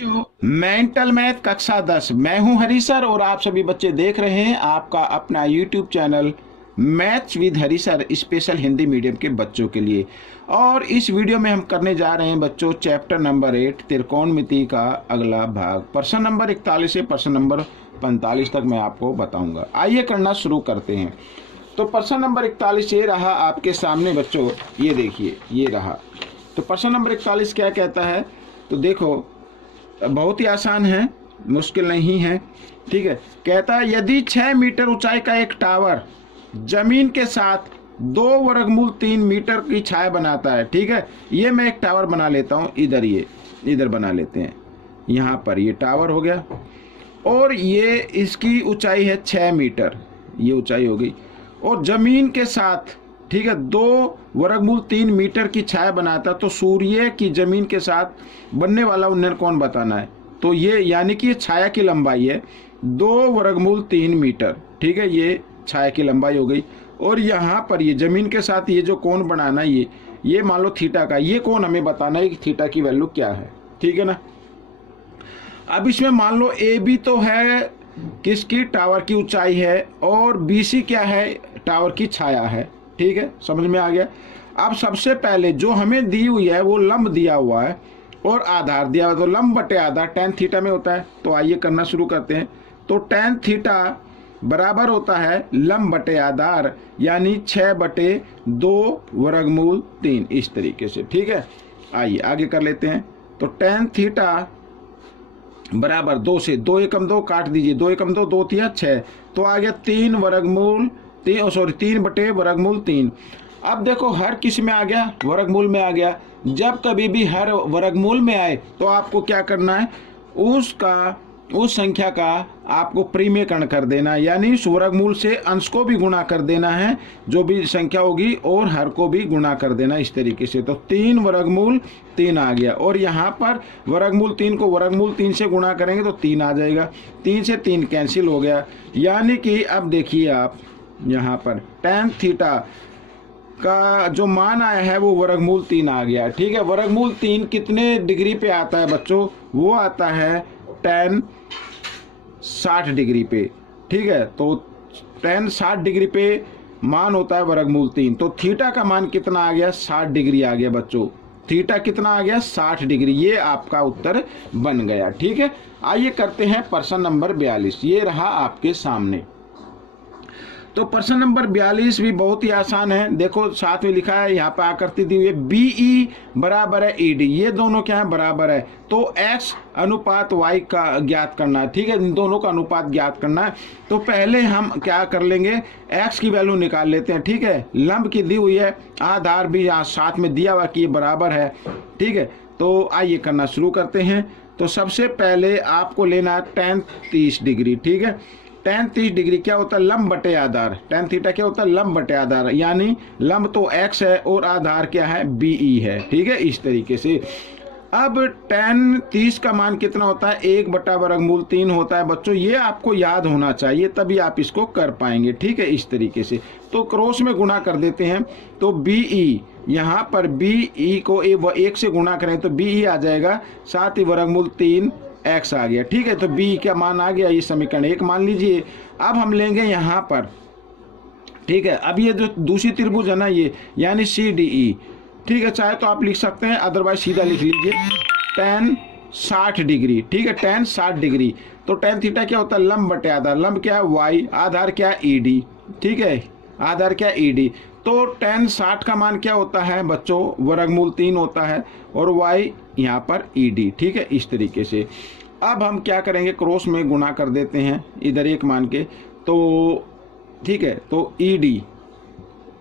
Mental math कक्षा 10। मैं हूं हरी सर और आप सभी बच्चे देख रहे हैं आपका अपना YouTube channel maths with Hari sir special Hindi medium के बच्चों के लिए। और इस वीडियो में हम करने जा रहे हैं बच्चों चैप्टर नंबर 8 त्रिकोणमिति का अगला भाग। प्रश्न नंबर 41 से प्रश्न नंबर 45 तक मैं आपको बताऊंगा। आइए करना शुरू करते हैं। तो प्रश्न नंबर 41 ये रहा आपके सामने बच्चों, ये देखिए ये रहा। तो प्रश्न नंबर 41 क्या कहता है, तो देखो बहुत ही आसान है, मुश्किल नहीं है। ठीक है, कहता है यदि 6 मीटर ऊंचाई का एक टावर जमीन के साथ 2 वर्गमूल 3 मीटर की छाया बनाता है। ठीक है, ये मैं एक टावर बना लेता हूँ, इधर बना लेते हैं। यहाँ पर ये टावर हो गया और ये इसकी ऊंचाई है 6 मीटर, ये ऊंचाई हो गई। और जमीन के साथ ठीक है 2 वर्गमूल 3 मीटर की छाया बनाता, तो सूर्य की जमीन के साथ बनने वाला उन्नयन कोण बताना है। तो ये यानी कि छाया की लंबाई है 2 वर्गमूल 3 मीटर। ठीक है, ये छाया की लंबाई हो गई। और यहाँ पर ये जमीन के साथ ये जो कोण बनाना है, ये मान लो थीटा का, ये कोण हमें बताना है कि थीटा की वैल्यू क्या है। ठीक है ना। अब इसमें मान लो ए बी तो है किसकी, टावर की ऊंचाई है, और बी सी क्या है, टावर की छाया है। ठीक है, समझ में आ गया। अब सबसे पहले जो हमें दी हुई है वो लंब दिया हुआ है और आधार दिया हुआ है, तो लंब बटे आधार tan थीटा में होता है। तो आइए करना शुरू करते हैं। तो tan थीटा बराबर होता है लंब बटे आधार, यानी 6/2 वर्गमूल 3, इस तरीके से। ठीक है, आइए आगे कर लेते हैं। तो tan थीटा बराबर 2 से 2 एकम 2 काट दीजिए, 2 एकम 2, 2 तिया 6, तो आ गया 3/वर्गमूल 3। अब देखो हर किस में आ गया, वर्गमूल में आ गया। जब कभी भी हर वर्गमूल में आए तो आपको क्या करना है, उस संख्या का आपको परिमेयकरण कर देना, यानी उस वर्गमूल से अंश को भी गुणा कर देना है, जो भी संख्या होगी, और हर को भी गुणा कर देना, इस तरीके से। तो 3/3 आ गया। और यहाँ पर वर्गमूल 3 को वर्गमूल 3 से गुणा करेंगे तो 3 आ जाएगा। 3 से 3 कैंसिल हो गया, यानी कि अब देखिए आप यहाँ पर tan थीटा का जो मान आया है वो वर्गमूल 3 आ गया। ठीक है, वर्गमूल 3 कितने डिग्री पे आता है बच्चों, वो आता है tan 60 डिग्री पे। ठीक है, तो tan 60 डिग्री पे मान होता है वर्गमूल 3। तो थीटा का मान कितना आ गया, 60 डिग्री आ गया बच्चों। थीटा कितना आ गया, 60 डिग्री। ये आपका उत्तर बन गया। ठीक है, आइए करते हैं प्रश्न नंबर 42। ये रहा आपके सामने। तो प्रश्न नंबर 42 भी बहुत ही आसान है। देखो साथ में लिखा है, यहाँ पर आकृति दी हुई है, बीई बराबर है ईडी। ये दोनों क्या है, बराबर है। तो x अनुपात y का ज्ञात करना है। ठीक है, इन दोनों का अनुपात ज्ञात करना है। तो पहले हम क्या कर लेंगे, x की वैल्यू निकाल लेते हैं। ठीक है, लंब की दी हुई है, आधार भी यहाँ साथ में दिया हुआ कि ये बराबर है। ठीक है, तो आइए करना शुरू करते हैं। तो सबसे पहले आपको लेना है tan 30 डिग्री। ठीक है, tan 30 डिग्री क्या होता है, लंब बटे आधार। tan थीटा क्या होता है, लंब बटे आधार, यानी लंब तो x है और आधार क्या है, BE है। ठीक है, इस तरीके से। अब tan 30 का मान कितना होता है, 1/वर्गमूल 3 होता है बच्चों। ये आपको याद होना चाहिए, तभी आप इसको कर पाएंगे। ठीक है, इस तरीके से। तो क्रॉस में गुणा कर देते हैं। तो BE, यहाँ पर BE को 1 से गुणा करें तो BE आ जाएगा, साथ ही वर्गमूल 3 x आ गया। ठीक है, तो b का मान आ गया, ये समीकरण 1 मान लीजिए। अब हम लेंगे यहाँ पर, ठीक है, अब ये जो दूसरी त्रिभुज है ना, ये यानी CDE। ठीक है, चाहे तो आप लिख सकते हैं, अदरवाइज सीधा लिख लीजिए tan 60 डिग्री। ठीक है, tan 60 डिग्री। तो tan थीटा क्या होता है, लंब बटे आधार। लंब क्या है, y, आधार क्या है, ED। ठीक है, आधार क्या है, ED। तो tan 60 का मान क्या होता है बच्चों, वर्गमूल 3 होता है, और y यहाँ पर ED। ठीक है, इस तरीके से। अब हम क्या करेंगे, क्रॉस में गुणा कर देते हैं इधर 1 मान के। तो ठीक है, तो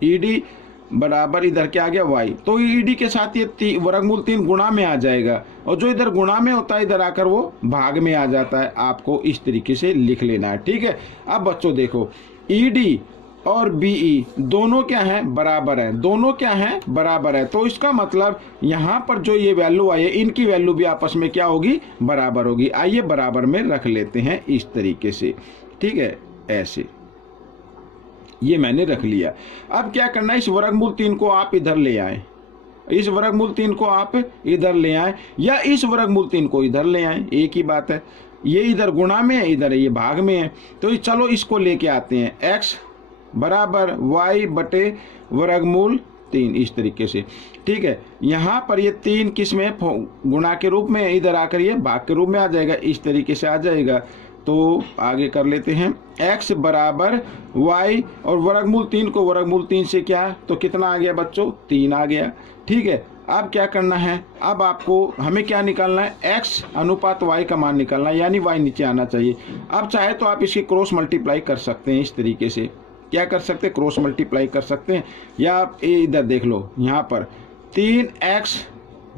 ED बराबर इधर क्या आ गया, y। तो ED के साथ ये वर्गमूल 3 गुणा में आ जाएगा, और जो इधर गुणा में होता है इधर आकर वो भाग में आ जाता है। आपको इस तरीके से लिख लेना है। ठीक है, अब बच्चों देखो ED और BE दोनों क्या हैं, बराबर हैं। दोनों क्या हैं, बराबर है। तो इसका मतलब यहाँ पर जो ये वैल्यू आई है, इनकी वैल्यू भी आपस में क्या होगी, बराबर होगी। आइए बराबर में रख लेते हैं इस तरीके से। ठीक है, ऐसे ये मैंने रख लिया। अब क्या करना है, इस वर्गमूल 3 को आप इधर ले आए। इस वर्गमूल 3 को आप इधर ले आए या इस वर्गमूल 3 को इधर ले आए, एक ही बात है। ये इधर गुणा में है, इधर ये भाग में है। तो चलो इसको लेके आते हैं, x बराबर y बटे वर्गमूल 3, इस तरीके से। ठीक है, यहाँ पर ये 3 किस में गुणा के रूप में, इधर आकर ये भाग के रूप में आ जाएगा, इस तरीके से आ जाएगा। तो आगे कर लेते हैं, x बराबर y और वर्गमूल 3 को वर्गमूल 3 से क्या, तो कितना आ गया बच्चों, 3 आ गया। ठीक है, अब क्या करना है, अब आपको हमें क्या निकालना है, x अनुपात y का मान निकालना है, यानी y नीचे आना चाहिए। अब चाहे तो आप इसकी क्रॉस मल्टीप्लाई कर सकते हैं, इस तरीके से क्या कर सकते हैं, क्रॉस मल्टीप्लाई कर सकते हैं, या आप इधर देख लो, यहाँ पर 3x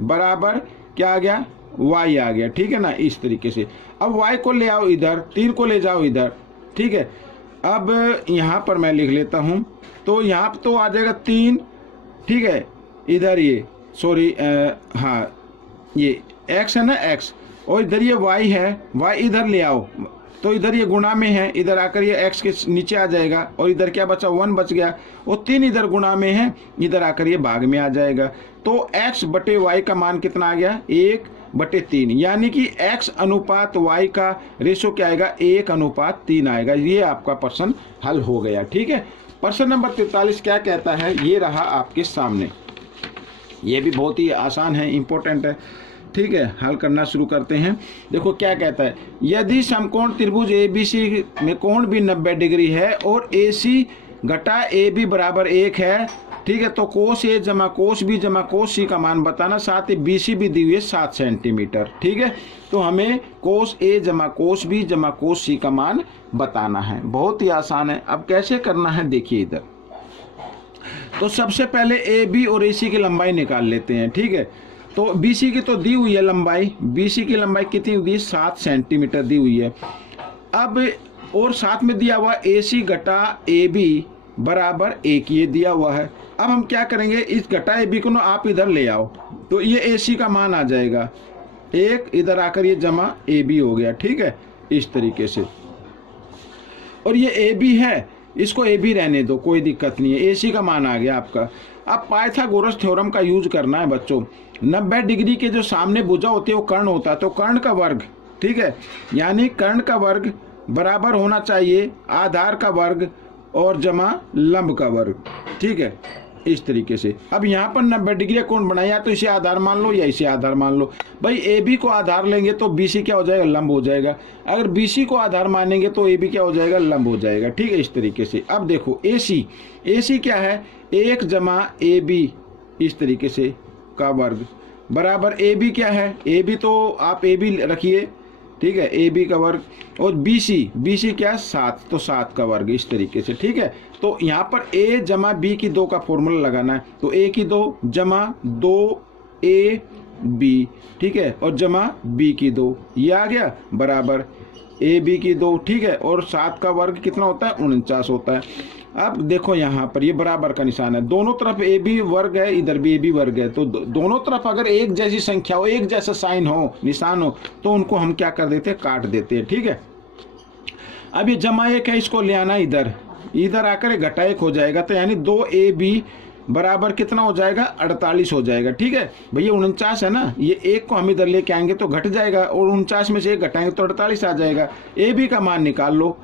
बराबर क्या आ गया, y आ गया। ठीक है ना, इस तरीके से। अब y को ले आओ इधर, 3 को ले जाओ इधर। ठीक है, अब यहाँ पर मैं लिख लेता हूँ, तो यहाँ तो आ जाएगा 3। ठीक है, इधर ये सॉरी हाँ ये x है ना, x, और इधर ये y है, y इधर ले आओ, तो इधर ये गुणा में है, इधर आकर ये x के नीचे आ जाएगा, और इधर क्या बचा, 1 बच गया, और 3 इधर गुणा में है, इधर आकर ये भाग में आ जाएगा। तो x बटे y का मान कितना आ गया, 1/3, यानी कि x अनुपात y का रेशो क्या आएगा, 1/3 आएगा। ये आपका प्रश्न हल हो गया। ठीक है, प्रश्न नंबर 43 क्या कहता है, ये रहा आपके सामने। ये भी बहुत ही आसान है, इम्पोर्टेंट है। ठीक है, हल करना शुरू करते हैं। देखो क्या कहता है, यदि समकोण त्रिभुज ABC में कोण भी 90 डिग्री है और AC घटा AB बराबर 1 है, ठीक है, तो कोस A जमा कोस B जमा कोस C का मान बताना, साथ ही BC भी दी हुई है 7 सेंटीमीटर। ठीक है, तो हमें कोस A जमा कोस B जमा कोस C का मान बताना है। बहुत ही आसान है। अब कैसे करना है, देखिए इधर, तो सबसे पहले AB और AC की लंबाई निकाल लेते हैं। ठीक है, तो BC की तो दी हुई है लंबाई, BC की लंबाई कितनी होगी, 7 सेंटीमीटर दी हुई है। अब और साथ में दिया हुआ AC घटा AB बराबर 1, ये दिया हुआ है। अब हम क्या करेंगे, इस घटा AB को ना आप इधर ले आओ, तो ये AC का मान आ जाएगा 1, इधर आकर ये जमा AB हो गया। ठीक है, इस तरीके से। और ये AB है, इसको AB रहने दो, कोई दिक्कत नहीं है, AC का मान आ गया आपका। अब पाइथागोरस थ्योरम का यूज करना है बच्चों। 90 डिग्री के जो सामने भुजा होती है वो कर्ण होता है, तो कर्ण का वर्ग, ठीक है, यानी कर्ण का वर्ग बराबर होना चाहिए आधार का वर्ग और जमा लंब का वर्ग। ठीक है, इस तरीके से। अब यहाँ पर 90 डिग्री कोण बनाया, तो इसे आधार मान लो या इसे आधार मान लो। भाई AB को आधार लेंगे तो BC क्या हो जाएगा, लंब हो जाएगा। अगर BC को आधार मानेंगे तो AB क्या हो जाएगा, लंब हो जाएगा। ठीक है, इस तरीके से। अब देखो AC क्या है, 1 जमा AB इस तरीके से का वर्ग बराबर AB क्या है, AB तो आप AB रखिए, ठीक है, AB का वर्ग, और BC क्या, 7, तो 7 का वर्ग, इस तरीके से। ठीक है, तो यहाँ पर A जमा B की 2 का फॉर्मूला लगाना है, तो A की 2 जमा 2AB, ठीक है, और जमा B की 2, ये आ गया बराबर AB की 2। ठीक है, और 7 का वर्ग कितना होता है, 49 होता है। अब देखो यहाँ पर ये बराबर का निशान है, दोनों तरफ AB वर्ग है, इधर भी AB वर्ग है, तो दोनों तरफ अगर एक जैसी संख्या हो, एक जैसा साइन हो, निशान हो, तो उनको हम क्या कर देते हैं, काट देते हैं। ठीक है, अब ये जमा 1 है, इसको ले आना इधर आकर घटा 1 हो जाएगा, तो यानी 2AB बराबर कितना हो जाएगा, 48 हो जाएगा। ठीक है, भैया 49 है ना, ये 1 को हम इधर लेके आएंगे तो घट जाएगा, और 49 में से 1 घटाएंगे तो 48 आ जाएगा। AB का मान निकाल लो,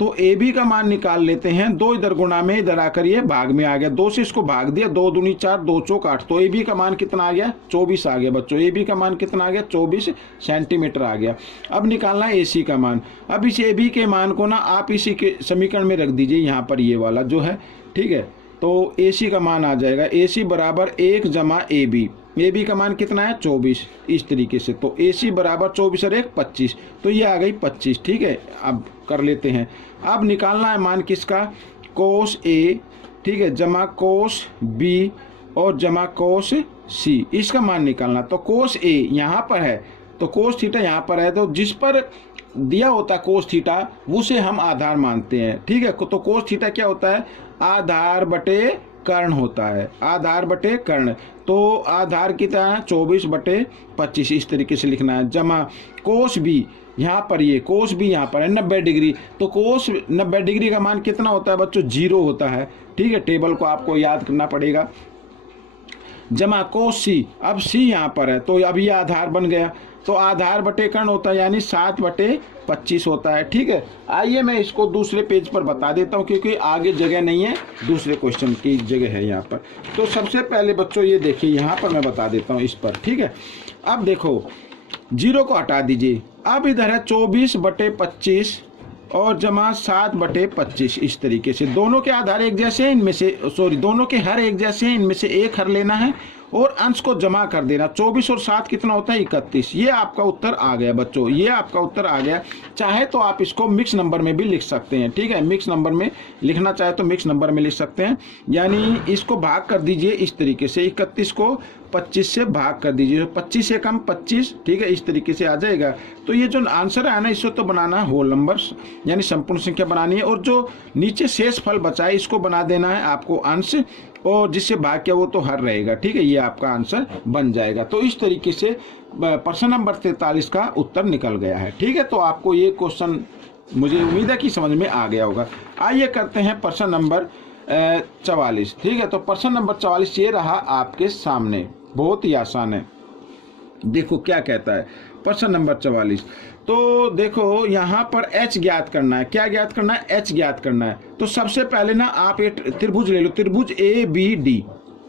तो AB का मान निकाल लेते हैं। 2 इधर गुणा में, इधर आकर ये भाग में आ गया, 2 से इसको भाग दिया, 2 दूनी 4, 2 चौक 8, तो AB का मान कितना आ गया, 24 आ गया बच्चों। AB का मान कितना आ गया, 24 सेंटीमीटर आ गया। अब निकालना है AC का मान। अब इस AB के मान को ना आप इसी के समीकरण में रख दीजिए, यहाँ पर ये वाला जो है। ठीक है, तो AC का मान आ जाएगा, AC बराबर 1 जमा AB का मान कितना है, 24, इस तरीके से। तो AC बराबर 24 और 1 25, तो ये आ गई 25। ठीक है, अब कर लेते हैं। अब निकालना है मान किसका, कोस A, ठीक है, जमा कोस B और जमा कोस C, इसका मान निकालना। तो कोस A यहाँ पर है, तो कोस थीटा यहाँ पर है, तो जिस पर दिया होता है कोस थीटा उसे हम आधार मानते हैं। ठीक है, तो कोस थीटा क्या होता है, आधार बटे कर्ण होता है, आधार बटे कर्ण। तो आधार कितना है, 24/25, इस तरीके से लिखना है। जमा कोस B, यहाँ पर ये कोस B यहाँ पर है 90 डिग्री, तो कोस 90 डिग्री का मान कितना होता है बच्चों, 0 होता है। ठीक है, टेबल को आपको याद करना पड़ेगा। जमा कोस सी, अब सी यहाँ पर है तो अब ये आधार बन गया, तो आधार बटे कर्ण होता है यानी 7/25 होता है। ठीक है, आइए मैं इसको दूसरे पेज पर बता देता हूँ क्योंकि आगे जगह नहीं है, दूसरे क्वेश्चन की जगह है यहाँ पर। तो सबसे पहले बच्चों ये देखिए यहाँ पर मैं बता देता हूँ इस पर। ठीक है, अब देखो 0 को हटा दीजिए, अब इधर है 24/25 और जमा 7/25। इस तरीके से दोनों के आधार एक जैसे हैं, इनमें से दोनों के हर एक जैसे हैं, इनमें से एक हर लेना है और अंश को जमा कर देना। 24 और 7 कितना होता है 31। ये आपका उत्तर आ गया बच्चों, ये आपका उत्तर आ गया। चाहे तो आप इसको मिक्स नंबर में भी लिख सकते हैं। ठीक है, मिक्स नंबर में लिखना चाहे तो मिक्स नंबर में लिख सकते हैं, यानी इसको भाग कर दीजिए इस तरीके से, 31 को 25 से भाग कर दीजिए, 25 से कम 25। ठीक है, इस तरीके से आ जाएगा। तो ये जो आंसर है ना, इसको तो बनाना है होल नंबर यानी संपूर्ण संख्या बनानी है, और जो नीचे शेष फल बचा है इसको बना देना है आपको अंश, और जिससे भाग किया वो तो हर रहेगा। ठीक है, ये आपका आंसर बन जाएगा। तो इस तरीके से प्रश्न नंबर 43 का उत्तर निकल गया है। ठीक है, तो आपको ये क्वेश्चन मुझे उम्मीद है कि समझ में आ गया होगा। आइए करते हैं प्रश्न नंबर 44। ठीक है, तो प्रश्न नंबर 44 ये रहा आपके सामने, बहुत ही आसान है। देखो क्या कहता है प्रश्न नंबर 44। तो देखो यहाँ पर h ज्ञात करना है। क्या ज्ञात करना है? h ज्ञात करना है। तो सबसे पहले ना आप एक त्रिभुज ले लो, त्रिभुज ABD।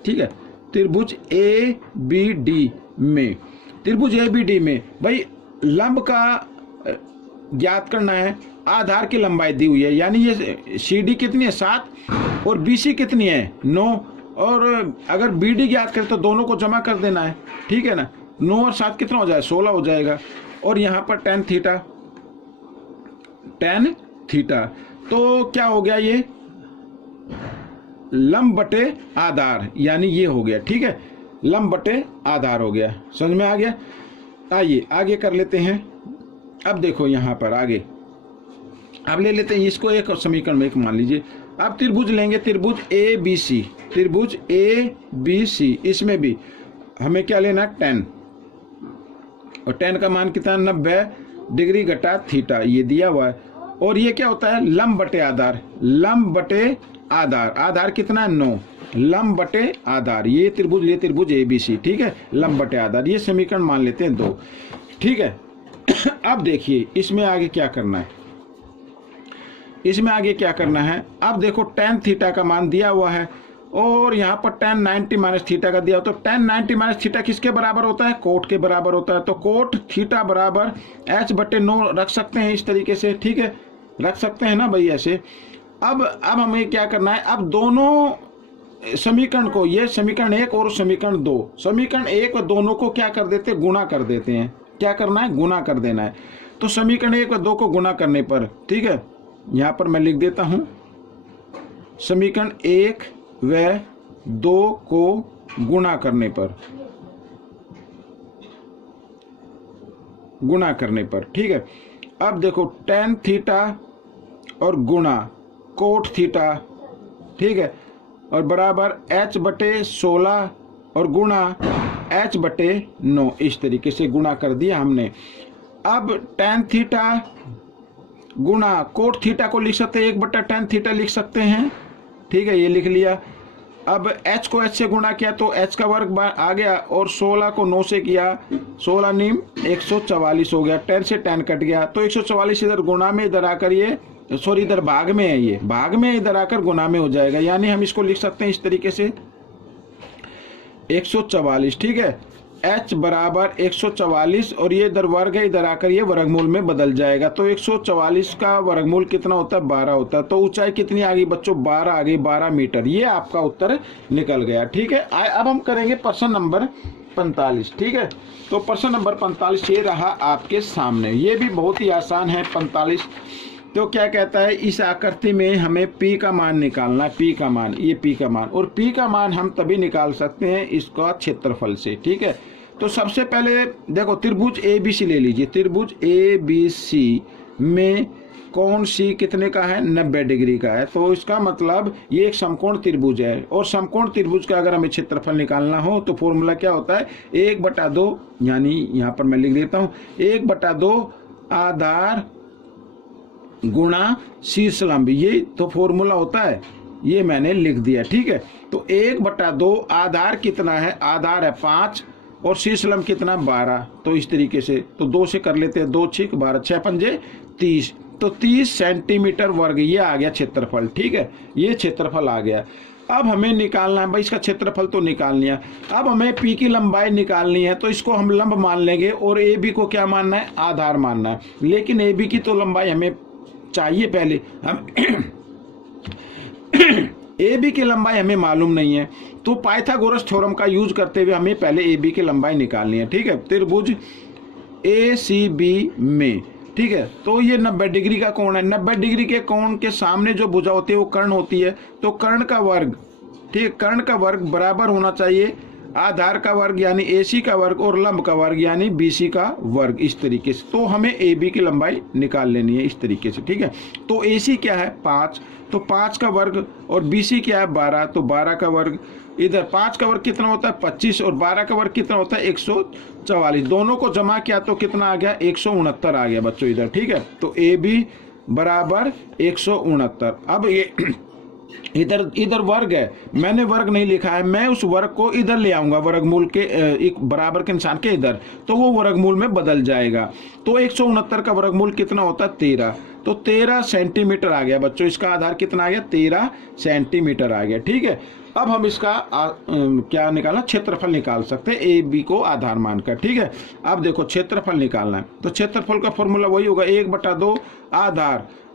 ठीक है, त्रिभुज ABD में, त्रिभुज ABD में भाई लंब का ज्ञात करना है। आधार की लंबाई दी हुई है, यानी ये CD कितनी है 7 और BC कितनी है 9, और अगर BD ज्ञात करें तो दोनों को जमा कर देना है। ठीक है ना, 9 और 7 कितना हो जाएगा 16 हो जाएगा, और यहाँ पर tan थीटा। तो क्या हो गया, ये लंब बटे आधार, यानी ये हो गया। ठीक है, लंब बटे आधार हो गया, समझ में आ गया। आइए आगे कर लेते हैं। अब देखो यहाँ पर आगे अब ले लेते हैं इसको एक समीकरण में, एक मान लीजिए। अब त्रिभुज लेंगे, त्रिभुज ABC, त्रिभुज ABC, इसमें भी हमें क्या लेना, tan, और tan का मान कितना 90 डिग्री घटा थीटा, ये दिया हुआ है। और ये क्या होता है, लंब बटे आधार, लंब बटे आधार, आधार कितना है 9, लंब बटे आधार, ये त्रिभुज ले त्रिभुज ABC। ठीक है, लंब बटे आधार, ये समीकरण मान लेते हैं 2। ठीक है, अब देखिए इसमें आगे क्या करना है, इसमें आगे क्या करना है। अब देखो tan थीटा का मान दिया हुआ है और यहाँ पर tan 90 माइनस थीटा का दिया हो, तो tan 90 माइनस थीटा किसके बराबर होता है, कोट के बराबर होता है। तो कोट थीटा बराबर h/9 रख सकते हैं इस तरीके से। ठीक है, रख सकते हैं ना भाई ऐसे। अब हमें क्या करना है, अब दोनों समीकरण को, ये समीकरण 1 और समीकरण 2, समीकरण 1 और दोनों को क्या कर देते हैं, गुणा कर देते हैं। क्या करना है, गुणा कर देना है। तो समीकरण 1 और 2 को गुणा करने पर, ठीक है, यहाँ पर मैं लिख देता हूँ, समीकरण 1 व 2 को गुणा करने पर, गुणा करने पर। ठीक है, अब देखो tan थीटा और गुणा कोट थीटा, ठीक है, और बराबर h/16 और गुणा h/9, इस तरीके से गुणा कर दिया हमने। अब tan थीटा गुणा कोट थीटा को लिख सकते हैं 1/tan थीटा लिख सकते हैं। ठीक है, ये लिख लिया। अब h को h से गुणा किया तो h का वर्ग आ गया, और 16 को 9 से किया, 16 नीम 144 हो गया, tan से tan कट गया, तो 144 इधर गुणा में, इधर आकर ये सॉरी इधर भाग में है, ये भाग में, इधर आकर गुणा में हो जाएगा, यानी हम इसको लिख सकते हैं इस तरीके से 144। ठीक है, h बराबर 144 और ये इधर वर्ग है, इधर आकर ये वर्गमूल में बदल जाएगा। तो 144 का वर्गमूल कितना होता है 12 होता है। तो ऊंचाई कितनी आ गई बच्चों, 12 आ गई, 12 मीटर। ये आपका उत्तर निकल गया। ठीक है, अब हम करेंगे प्रश्न नंबर 45। ठीक है, तो प्रश्न नंबर 45 ये रहा आपके सामने, ये भी बहुत ही आसान है 45। तो क्या कहता है, इस आकृति में हमें P का मान निकालना है, P का मान, ये P का मान, और P का मान हम तभी निकाल सकते हैं इसका क्षेत्रफल से। ठीक है, तो सबसे पहले देखो त्रिभुज ABC ले लीजिए, त्रिभुज ABC में कोण C कितने का है, 90 डिग्री का है। तो इसका मतलब ये एक समकोण त्रिभुज है, और समकोण त्रिभुज का अगर हमें क्षेत्रफल निकालना हो तो फॉर्मूला क्या होता है, 1/2, यानी यहाँ पर मैं लिख देता हूँ 1/2 आधार गुणा शीर्ष लंब, ये तो फॉर्मूला होता है, ये मैंने लिख दिया, ठीक है। तो 1/2 आधार कितना है, आधार है 5 और शीर्ष लंब कितना 12, तो इस तरीके से तो 2 से कर लेते हैं, 2 6 12 6 पंजे 30, तो 30 सेंटीमीटर वर्ग ये आ गया क्षेत्रफल, ठीक है, ये क्षेत्रफल आ गया। अब हमें निकालना है भाई, इसका क्षेत्रफल तो निकाल लिया, अब हमें पी की लंबाई निकालनी है, तो इसको हम लंब मान लेंगे और ए बी को क्या मानना है, आधार मानना है। लेकिन ए बी की तो लंबाई हमें चाहिए, पहले हम ए बी की लंबाई हमें मालूम नहीं है, तो पाइथागोरस थ्योरम का यूज करते हुए हमें पहले ए बी की लंबाई निकालनी है, ठीक है। त्रिभुज ए सी बी में, ठीक है, तो ये 90 डिग्री का कोण है, 90 डिग्री के कोण के सामने जो भुजा होती है वो कर्ण होती है, तो कर्ण का वर्ग, ठीक है, कर्ण का वर्ग बराबर होना चाहिए आधार का वर्ग यानी AC का वर्ग और लंब का वर्ग यानी BC का वर्ग, इस तरीके से। तो हमें AB की लंबाई निकाल लेनी है इस तरीके से, ठीक है। तो AC क्या है 5, तो 5 का वर्ग, और BC क्या है 12, तो 12 का वर्ग, इधर 5 का वर्ग कितना होता है 25 और 12 का वर्ग कितना होता है 144, दोनों को जमा किया तो कितना आ गया 169 आ गया बच्चों इधर, ठीक है। तो AB बराबर 169। अब ये इधर वर्ग है, मैंने वर्ग नहीं लिखा है, मैं उस वर्ग को इधर ले आऊंगा, वर्गमूल के एक बराबर के निशान के इधर, तो वो वर्गमूल में बदल जाएगा। तो 169 का वर्गमूल कितना होता है 13, तो 13 सेंटीमीटर आ गया बच्चों, इसका आधार कितना आ गया 13 सेंटीमीटर आ गया, ठीक है। अब हम इसका क्या निकालना, क्षेत्रफल निकाल सकते हैं ए बी को आधार मानकर, ठीक है। अब देखो क्षेत्रफल निकालना है, तो क्षेत्रफल का फॉर्मूला वही होगा 1/2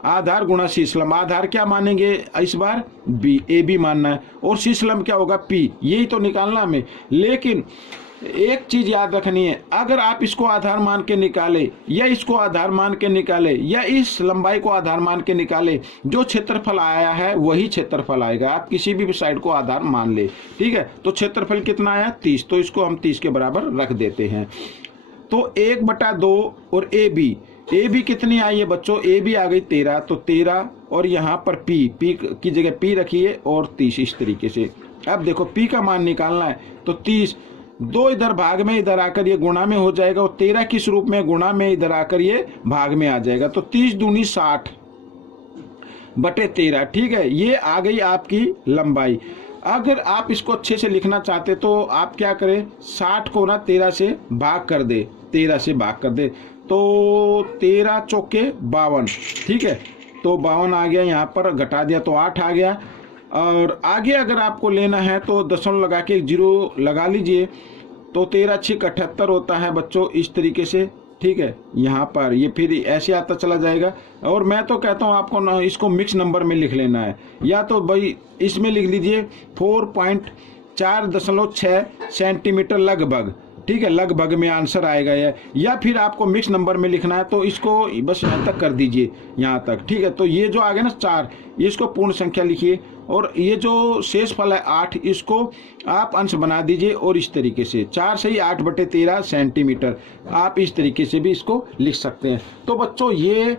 आधार गुणा शीर्षलंब, आधार क्या मानेंगे इस बार बी, ए बी मानना है, और शीर्षलंब क्या होगा पी, यही तो निकालना हमें। लेकिन एक चीज याद रखनी है, अगर आप इसको आधार मान के निकाले या इसको आधार मान के निकाले या इस लंबाई को आधार मान के निकाले, जो क्षेत्रफल आया है वही क्षेत्रफल आएगा, आप किसी भी साइड को आधार मान ले, ठीक है। तो क्षेत्रफल कितना आया 30, तो इसको हम 30 के बराबर रख देते हैं। तो 1/2 और ए बी कितनी आई है बच्चों, ए बी आ गई 13, तो 13 और यहाँ पर पी की जगह पी रखिए और 30 इस तरीके से। अब देखो पी का मान निकालना है, तो 30, 2 इधर भाग में इधर आकर ये गुणा में हो जाएगा, और 13 किस रूप में गुणा में इधर आकर ये भाग में आ जाएगा, तो 30 दूनी 60/13, ठीक है। ये आ गई आपकी लंबाई। अगर आप इसको अच्छे से लिखना चाहते तो आप क्या करें, 60 को ना 13 से भाग कर दे, 13 से भाग कर दे, तो 13 चौके 52, ठीक है। तो 52 आ गया, यहाँ पर घटा दिया तो 8 आ गया। और आगे अगर आपको लेना है तो दशमलव लगा के 0 लगा लीजिए, तो 13 6 78 होता है बच्चों, इस तरीके से, ठीक है। यहाँ पर ये फिर ऐसे आता चला जाएगा, और मैं तो कहता हूँ आपको ना इसको मिक्स नंबर में लिख लेना है, या तो भाई इसमें लिख लीजिए 4.6 सेंटीमीटर लगभग, ठीक है, लगभग में आंसर आएगा ये, या फिर आपको मिक्स नंबर में लिखना है तो इसको बस यहाँ तक कर दीजिए, यहाँ तक, ठीक है। तो ये जो आ गया ना 4, इसको पूर्ण संख्या लिखिए, और ये जो शेष फल है 8, इसको आप अंश बना दीजिए, और इस तरीके से 4 से ही 8/13 सेंटीमीटर, आप इस तरीके से भी इसको लिख सकते हैं। तो बच्चों ये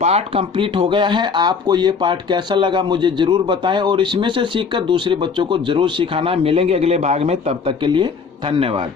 पार्ट कंप्लीट हो गया है। आपको ये पार्ट कैसा लगा मुझे जरूर बताएं, और इसमें से सीखकर दूसरे बच्चों को जरूर सिखाना। मिलेंगे अगले भाग में, तब तक के लिए धन्यवाद।